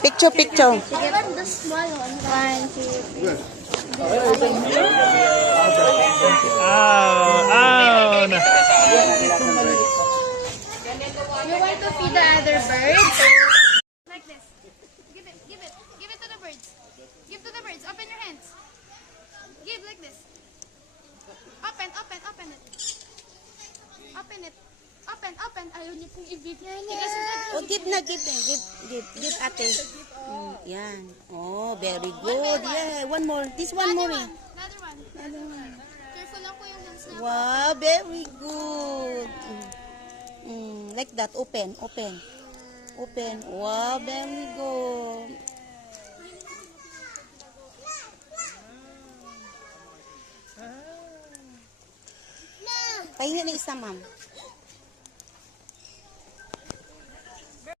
Picture, picture. I want the small one. 1, 2, 3. Oh, no. You want to feed the other birds? Like this. Give it. Give it. Give it to the birds. Give to the birds. Open your hands. Give like this. Open, open, open it. Open it. Open, open. Ayaw niyo pong ibigay niya. Oh, give na, give na. Give ate. Yan. Oh, very good. Yeah, one more. This one more. Another one. Another one. Careful lang po yung hands na. Wow, very good. Like that. Open, open. Open. Wow, very good. Pahinga na isa, ma'am.